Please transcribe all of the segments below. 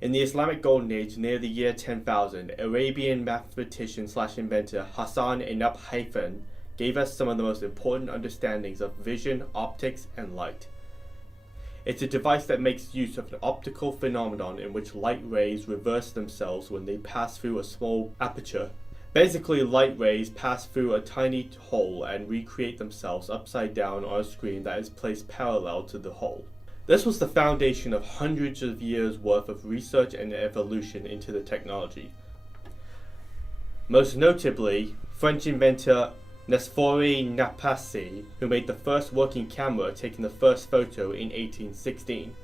In the Islamic Golden Age, near the year 10,000, Arabian mathematician/inventor Hassan ibn Haytham gave us some of the most important understandings of vision, optics, and light. It's a device that makes use of an optical phenomenon in which light rays reverse themselves when they pass through a small aperture. Basically, light rays pass through a tiny hole and recreate themselves upside down on a screen that is placed parallel to the hole. This was the foundation of hundreds of years' worth of research and evolution into the technology. Most notably, French inventor Nesphore Napasi, who made the first working camera, taking the first photo in 1816.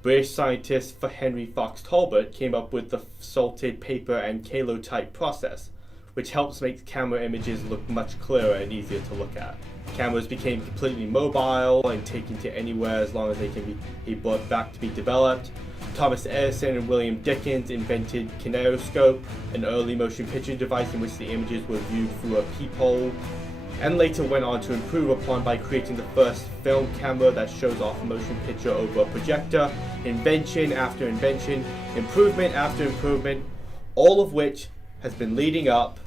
British scientist Henry Fox Talbot came up with the salted paper and calotype process, which helps make camera images look much clearer and easier to look at. Cameras became completely mobile and taken to anywhere as long as they can be brought back to be developed. Thomas Edison and William Dickens invented kinetoscope, an early motion picture device in which the images were viewed through a peephole, and later went on to improve upon by creating the first film camera that shows off a motion picture over a projector. Invention after invention, improvement after improvement, all of which has been leading up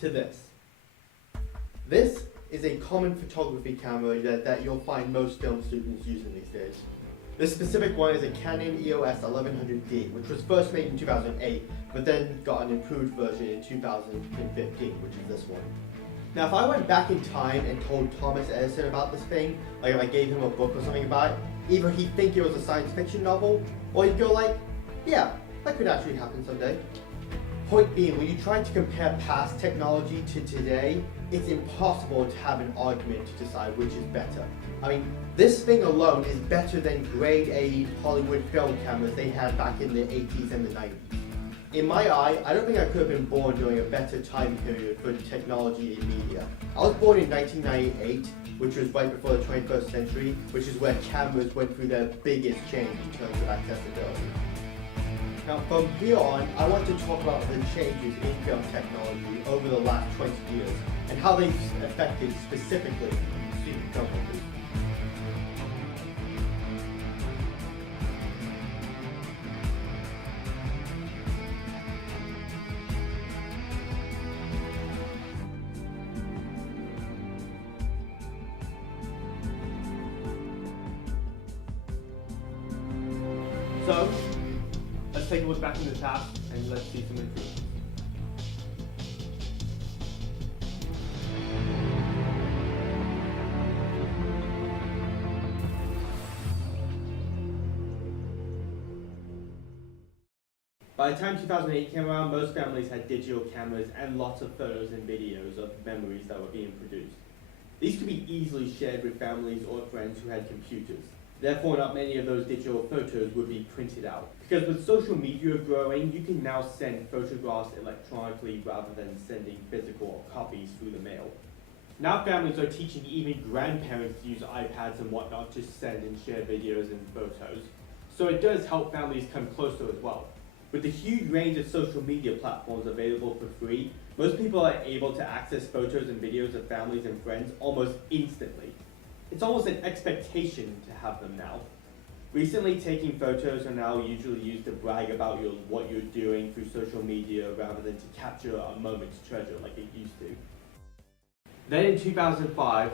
to this. This is a common photography camera that you'll find most film students using these days. This specific one is a Canon EOS 1100D, which was first made in 2008, but then got an improved version in 2015, which is this one. Now, if I went back in time and told Thomas Edison about this thing, like if I gave him a book or something about it, either he'd think it was a science fiction novel, or he'd go like, yeah, that could actually happen someday. Point being, when you try to compare past technology to today, it's impossible to have an argument to decide which is better. I mean, this thing alone is better than grade A Hollywood film cameras they had back in the 80s and the 90s. In my eye, I don't think I could have been born during a better time period for technology in media. I was born in 1998, which was right before the 21st century, which is where cameras went through their biggest change in terms of accessibility. Now, from here on, I want to talk about the changes in film technology over the last 20 years and how they've affected specifically student filmmakers. So, let's take a look back in the past and let's see some improvements. By the time 2008 came around, most families had digital cameras and lots of photos and videos of memories that were being produced. These could be easily shared with families or friends who had computers. Therefore, not many of those digital photos would be printed out. Because with social media growing, you can now send photographs electronically rather than sending physical copies through the mail. Now families are teaching even grandparents to use iPads and whatnot to send and share videos and photos. So it does help families come closer as well. With the huge range of social media platforms available for free, most people are able to access photos and videos of families and friends almost instantly. It's almost an expectation to have them now. Recently, taking photos are now usually used to brag about what you're doing through social media rather than to capture a moment's treasure like it used to. Then in 2005,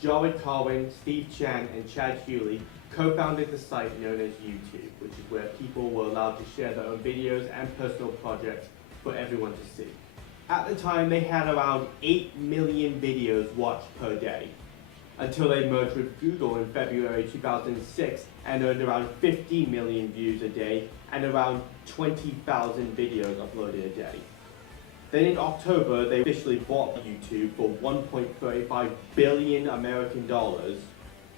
Jawed Karim, Steve Chan, and Chad Hurley co-founded the site known as YouTube, which is where people were allowed to share their own videos and personal projects for everyone to see. At the time, they had around 8 million videos watched per day, until they merged with Google in February 2006 and earned around 50 million views a day and around 20,000 videos uploaded a day. Then in October, they officially bought YouTube for $1.35 billion American dollars,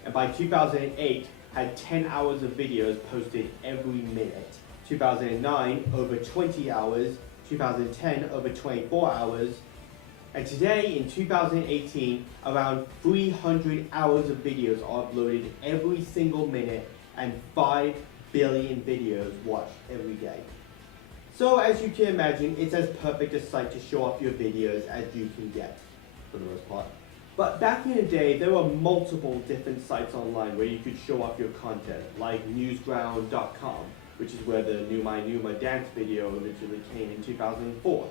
and by 2008, had 10 hours of videos posted every minute. 2009, over 20 hours. 2010, over 24 hours. And today, in 2018, around 300 hours of videos are uploaded every single minute and 5 billion videos watched every day. So as you can imagine, it's as perfect a site to show off your videos as you can get, for the most part. But back in the day, there were multiple different sites online where you could show off your content, like newsground.com, which is where the Numa Numa dance video originally came in 2004,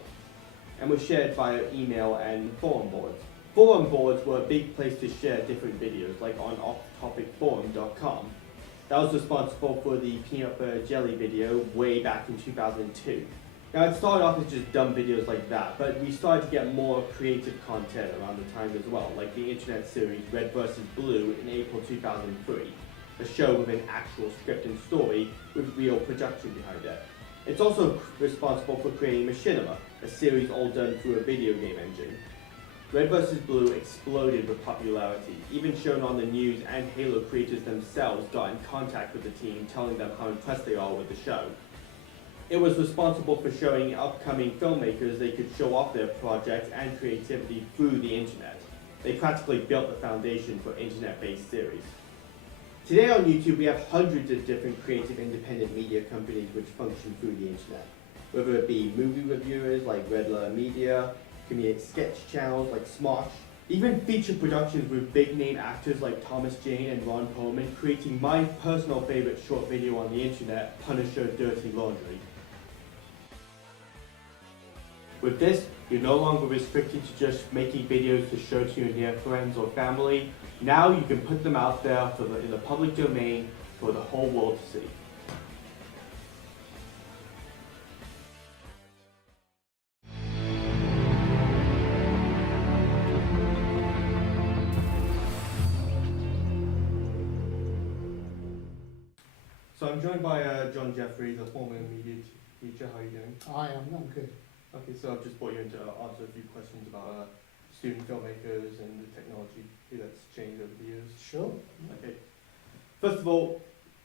and was shared via email and forum boards. Forum boards were a big place to share different videos, like on offtopicforum.com. That was responsible for the peanut butter jelly video way back in 2002. Now, it started off as just dumb videos like that, but we started to get more creative content around the time as well, like the internet series Red vs. Blue in April 2003, a show with an actual script and story with real production behind it. It's also responsible for creating Machinima, a series all done through a video game engine. Red vs. Blue exploded with popularity, even shown on the news, and Halo creators themselves got in contact with the team, telling them how impressed they are with the show. It was responsible for showing upcoming filmmakers they could show off their projects and creativity through the internet. They practically built the foundation for internet-based series. Today on YouTube, we have hundreds of different creative independent media companies which function through the internet. Whether it be movie reviewers like Red Letter Media, comedic sketch channels like Smosh, even feature productions with big name actors like Thomas Jane and Ron Perlman, creating my personal favorite short video on the internet, Punisher Dirty Laundry. With this, you're no longer restricted to just making videos to show to your near friends or family. Now you can put them out there in the public domain for the whole world to see. So I'm joined by John Jeffries, a former media teacher. How are you doing? I'm good. Okay, so I've just brought you in to answer a few questions about student filmmakers and the technology that's changed over the years. Sure. Okay. First of all,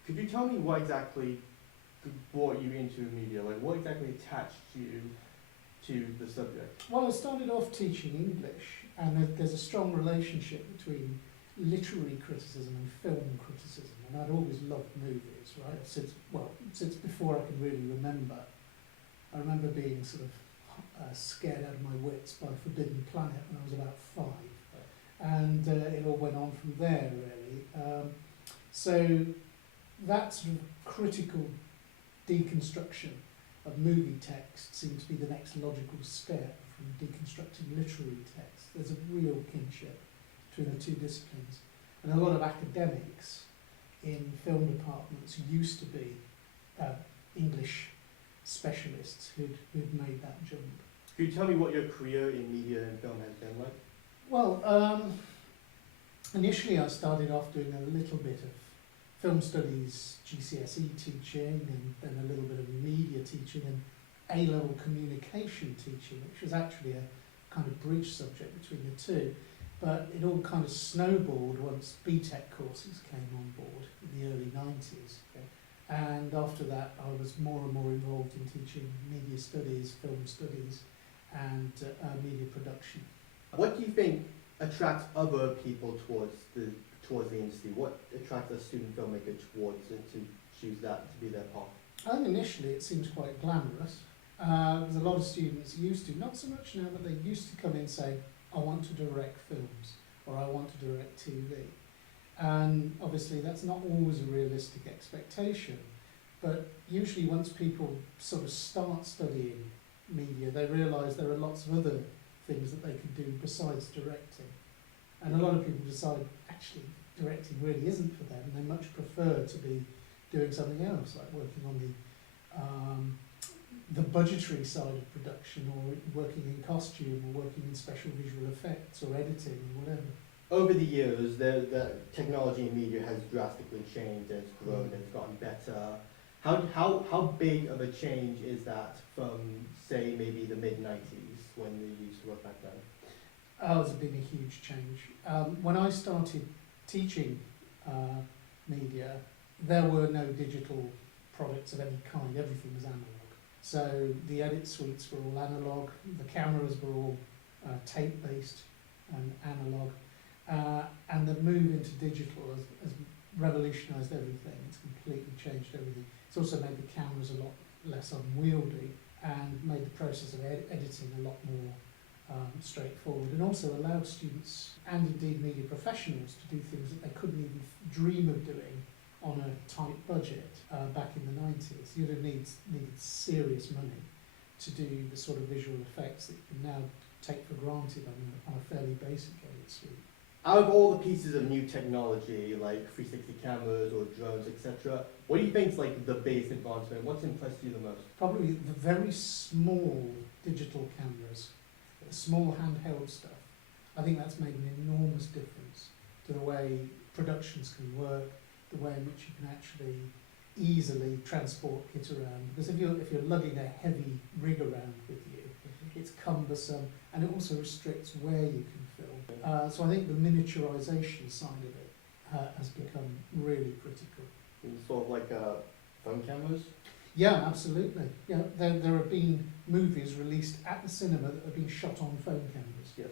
could you tell me what exactly brought you into media? Like, what exactly attached you to the subject? Well, I started off teaching English, and there's a strong relationship between literary criticism and film criticism, and I'd always loved movies, right? Since before I can really remember. I remember being sort of scared out of my wits by Forbidden Planet when I was about 5, and it all went on from there, really. So that sort of critical deconstruction of movie text seemed to be the next logical step from deconstructing literary text. There's a real kinship between the two disciplines, and a lot of academics in film departments used to be English specialists who'd made that jump. Could you tell me what your career in media and film has been like? Well, initially I started off doing a little bit of film studies, GCSE teaching, and then a little bit of media teaching and A-level communication teaching, which was actually a kind of bridge subject between the two. But it all kind of snowballed once BTEC courses came on board in the early 90s. Okay. And after that, I was more and more involved in teaching media studies, film studies, and media production. What do you think attracts other people towards the industry? What attracts a student filmmaker towards it to choose that to be their path? I think initially it seems quite glamorous. There's a lot of students used to, not so much now, but they used to come in and say, I want to direct films, or I want to direct TV. And obviously that's not always a realistic expectation, but usually once people sort of start studying media, they realise there are lots of other things that they can do besides directing. And a lot of people decide, actually, directing really isn't for them, and they much prefer to be doing something else, like working on the budgetary side of production, or working in costume, or working in special visual effects, or editing, or whatever. Over the years, the technology in media has drastically changed. It's grown. It's gotten better. How big of a change is that from, say, maybe the mid-90s when you used to work back then? Oh, it's been a huge change. When I started teaching media, there were no digital products of any kind. Everything was analog. So the edit suites were all analog. The cameras were all tape-based and analog. And the move into digital has revolutionised everything. It's completely changed everything. It's also made the cameras a lot less unwieldy and made the process of editing a lot more straightforward, and also allowed students and indeed media professionals to do things that they couldn't even dream of doing on a tight budget back in the 90s. You'd have needed serious money to do the sort of visual effects that you can now take for granted on a fairly basic edit suite. Out of all the pieces of new technology, like 360 cameras or drones, etc., what do you think is like the biggest advancement? What's impressed you the most? Probably the very small digital cameras, the small handheld stuff. I think that's made an enormous difference to the way productions can work, the way in which you can actually easily transport kit around. Because if you're lugging a heavy rig around with you, it's cumbersome, and it also restricts where you can film. So I think the miniaturisation side of it has become really critical. Sort of like phone cameras? Yeah, absolutely. Yeah, there have been movies released at the cinema that have been shot on phone cameras. Yes.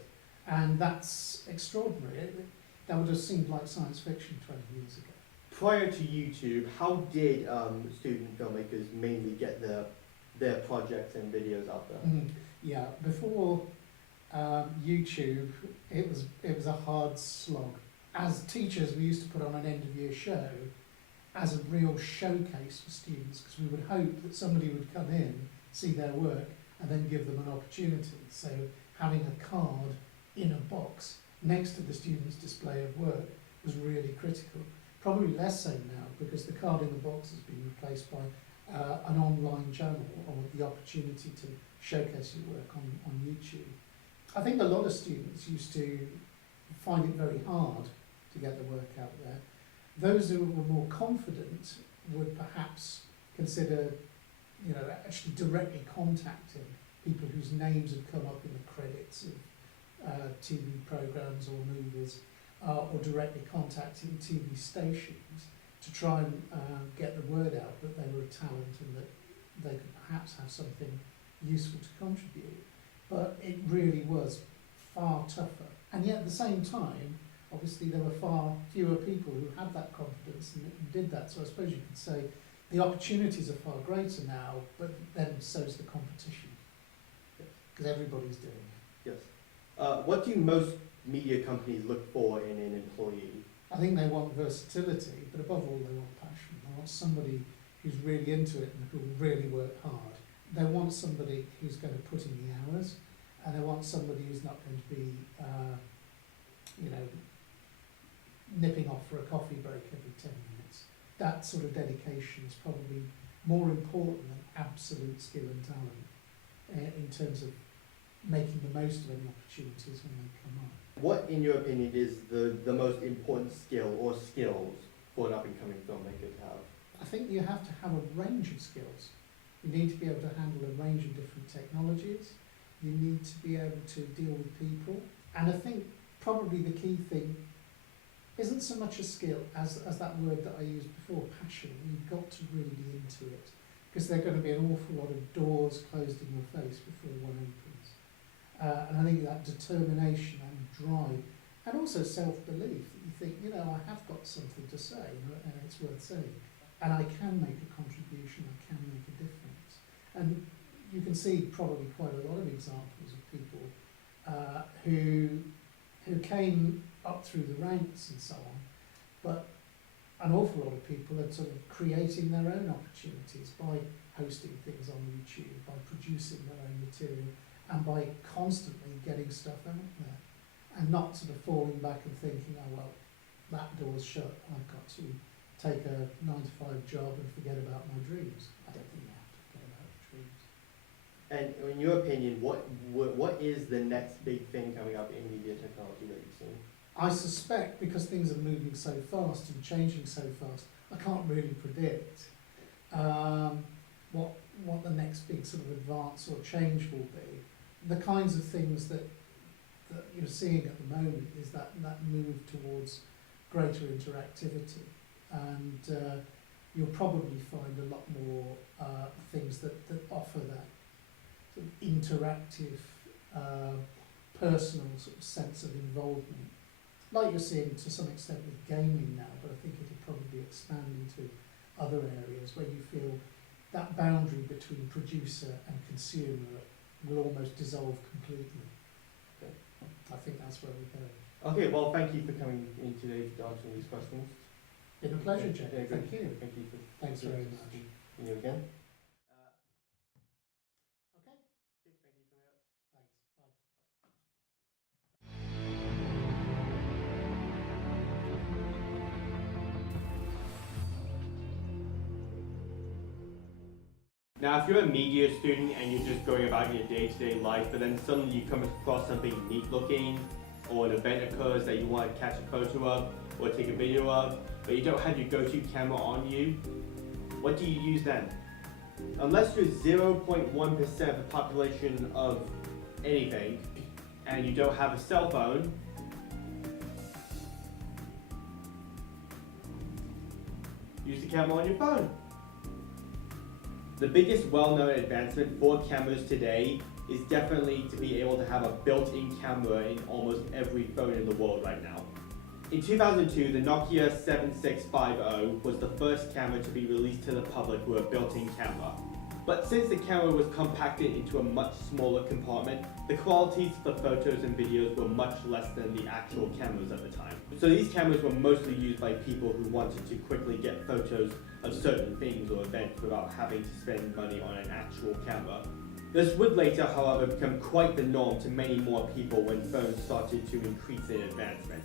And that's extraordinary. That would have seemed like science fiction 20 years ago. Prior to YouTube, how did student filmmakers mainly get their projects and videos out there? Yeah, before YouTube, it was a hard slog. As teachers, we used to put on an end-of-year show as a real showcase for students, because we would hope that somebody would come in, see their work, and then give them an opportunity. So having a card in a box next to the student's display of work was really critical. Probably less so now, because the card in the box has been replaced by an online channel, or the opportunity to showcase your work on YouTube. I think a lot of students used to find it very hard to get the work out there. Those who were more confident would perhaps consider, actually directly contacting people whose names had come up in the credits of TV programmes or movies, or directly contacting TV stations to try and get the word out that they were a talent and that they could perhaps have something useful to contribute. But it really was far tougher. And yet at the same time, obviously there were far fewer people who had that confidence and did that. So I suppose you could say the opportunities are far greater now, but then so's the competition. Because everybody's doing it. Yes. What do most media companies look for in an employee? I think they want versatility, but above all they want passion. They want somebody who's really into it and who will really work hard. They want somebody who's going to put in the hours, and they want somebody who's not going to be, nipping off for a coffee break every 10 minutes. That sort of dedication is probably more important than absolute skill and talent in terms of making the most of any opportunities when they come up. What, in your opinion, is the most important skill or skills for an up-and-coming filmmaker to have? I think you have to have a range of skills. You need to be able to handle a range of different technologies. You need to be able to deal with people. And I think probably the key thing isn't so much a skill as that word that I used before, passion. You've got to really be into it, because there are going to be an awful lot of doors closed in your face before one opens. And I think that determination and drive, and also self-belief, that you think, I have got something to say, and it's worth saying, and I can make a contribution, I can make a difference. And you can see probably quite a lot of examples of people who came up through the ranks and so on, but an awful lot of people are sort of creating their own opportunities by hosting things on YouTube, by producing their own material, and by constantly getting stuff out there, and not sort of falling back and thinking, oh well, that door's shut, I've got to take a 9-to-5 job and forget about my dreams. I don't think you have to forget about your dreams. And in your opinion, what is the next big thing coming up in media technology that you've seen? I suspect, because things are moving so fast and changing so fast, I can't really predict what the next big sort of advance or change will be. The kinds of things that you're seeing at the moment is that move towards greater interactivity, and you'll probably find a lot more things that offer that sort of interactive, personal sort of sense of involvement, like you're seeing to some extent with gaming now, but I think it'll probably expand into other areas where you feel that boundary between producer and consumer will almost dissolve completely. I think that's where we're going. Okay, well, thank you for coming in today to answer these questions. Been a pleasure, Jay. Yeah, Thank you. Thank you for Thanks very much. seeing you again. Okay. Thank you for that. Thanks. Bye. Now, if you're a media student and you're just going about your day-to-day life, but then suddenly you come across something neat looking, or an event occurs that you want to catch a photo of, or take a video of, but you don't have your go-to camera on you, what do you use then? Unless you're 0.1% of the population of anything, and you don't have a cell phone, use the camera on your phone. The biggest well-known advancement for cameras today is definitely to be able to have a built-in camera in almost every phone in the world right now. In 2002, the Nokia 7650 was the first camera to be released to the public with a built-in camera. But since the camera was compacted into a much smaller compartment, the qualities of the photos and videos were much less than the actual cameras at the time. So these cameras were mostly used by people who wanted to quickly get photos of certain things or events without having to spend money on an actual camera. This would later, however, become quite the norm to many more people when phones started to increase in advancement.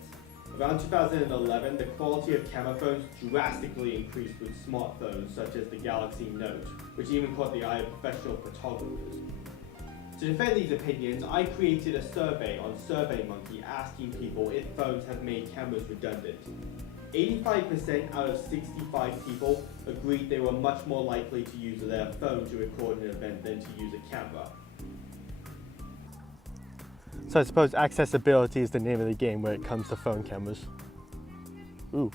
Around 2011, the quality of camera phones drastically increased with smartphones such as the Galaxy Note, which even caught the eye of professional photographers. To defend these opinions, I created a survey on SurveyMonkey asking people if phones have made cameras redundant. 85% out of 65 people agreed they were much more likely to use their phone to record an event than to use a camera. So I suppose accessibility is the name of the game when it comes to phone cameras. Ooh.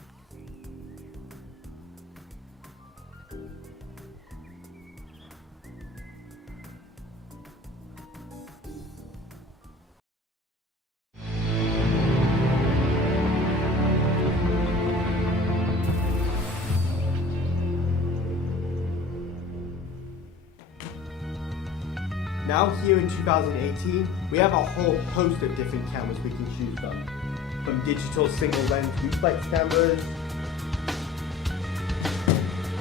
Now here in 2018, we have a whole host of different cameras we can choose from digital single lens reflex cameras,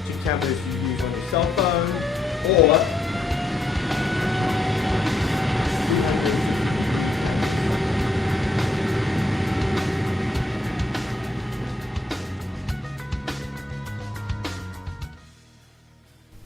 to cameras you use on your cell phone, or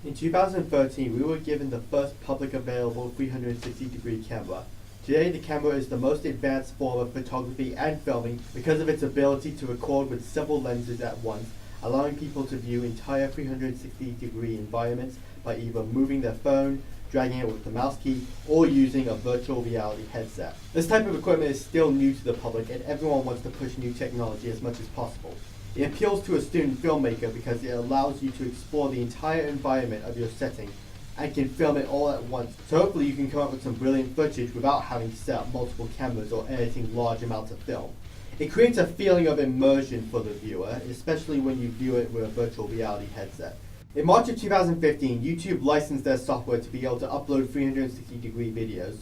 in 2013, we were given the first public available 360-degree camera. Today, the camera is the most advanced form of photography and filming because of its ability to record with several lenses at once, allowing people to view entire 360-degree environments by either moving their phone, dragging it with the mouse key, or using a virtual reality headset. This type of equipment is still new to the public, and everyone wants to push new technology as much as possible. It appeals to a student filmmaker because it allows you to explore the entire environment of your setting and can film it all at once. So hopefully you can come up with some brilliant footage without having to set up multiple cameras or editing large amounts of film. It creates a feeling of immersion for the viewer, especially when you view it with a virtual reality headset. In March of 2015, YouTube licensed their software to be able to upload 360-degree videos.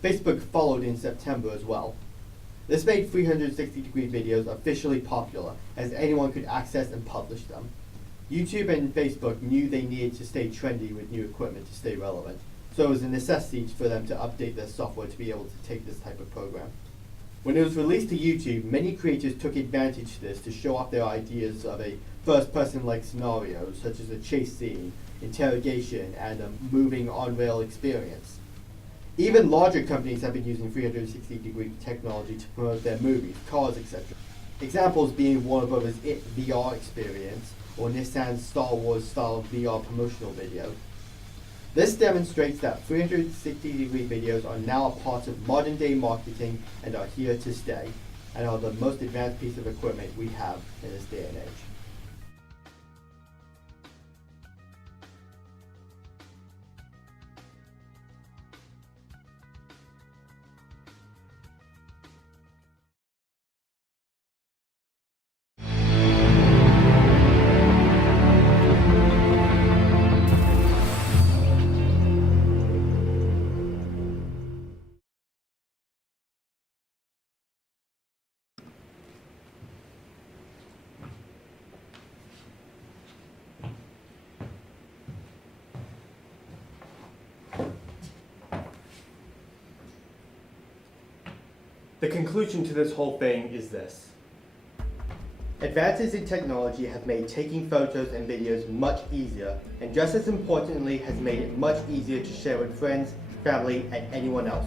Facebook followed in September as well. This made 360-degree videos officially popular, as anyone could access and publish them. YouTube and Facebook knew they needed to stay trendy with new equipment to stay relevant, so it was a necessity for them to update their software to be able to take this type of program. When it was released to YouTube, many creators took advantage of this to show off their ideas of a first-person-like scenario, such as a chase scene, interrogation, and a moving on-rail experience. Even larger companies have been using 360-degree technology to promote their movies, cars, etc. Examples being Warner Bros. It VR experience or Nissan's Star Wars style VR promotional video. This demonstrates that 360-degree videos are now a part of modern day marketing and are here to stay, and are the most advanced piece of equipment we have in this day and age. The conclusion to this whole thing is this. Advances in technology have made taking photos and videos much easier, and just as importantly has made it much easier to share with friends, family, and anyone else.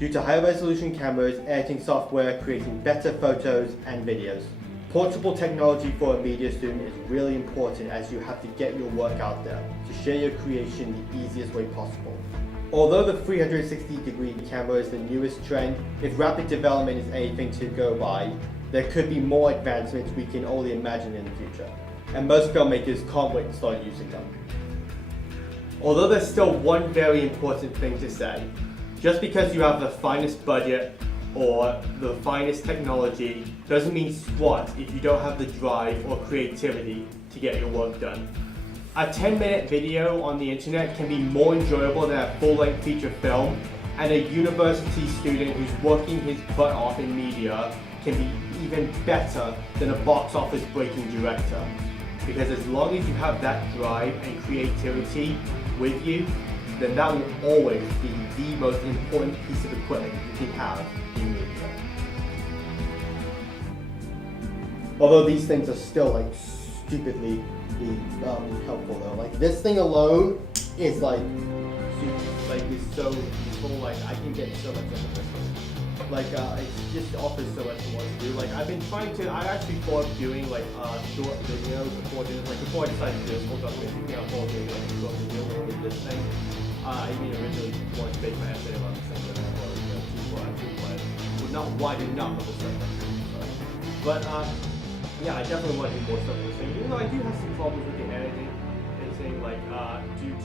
Due to high resolution cameras, editing software creating better photos and videos. Portable technology for a media student is really important as you have to get your work out there to share your creation the easiest way possible. Although the 360-degree camera is the newest trend, if rapid development is anything to go by, there could be more advancements we can only imagine in the future, and most filmmakers can't wait to start using them. Although there's still one very important thing to say, just because you have the finest budget or the finest technology doesn't mean squat if you don't have the drive or creativity to get your work done. A 10-minute video on the internet can be more enjoyable than a full-length feature film, and a university student who's working his butt off in media can be even better than a box office breaking director. Because as long as you have that drive and creativity with you, then that will always be the most important piece of equipment you can have in media. Although these things are still like stupidly helpful though. Like this thing alone is like is so useful. Like I can get so much out of this. Like it just offers so much more to do. Like I've been trying to. I actually thought of doing like short videos before I decided to do this whole documentary. I thought of doing like a short video with this thing. I mean originally wanted to make my essay about this thing, but I thought it was too wide. Well, not wide enough of a stuff. But yeah, I definitely want to do more stuff with this thing. Even though I do have some problems with the editing, like due to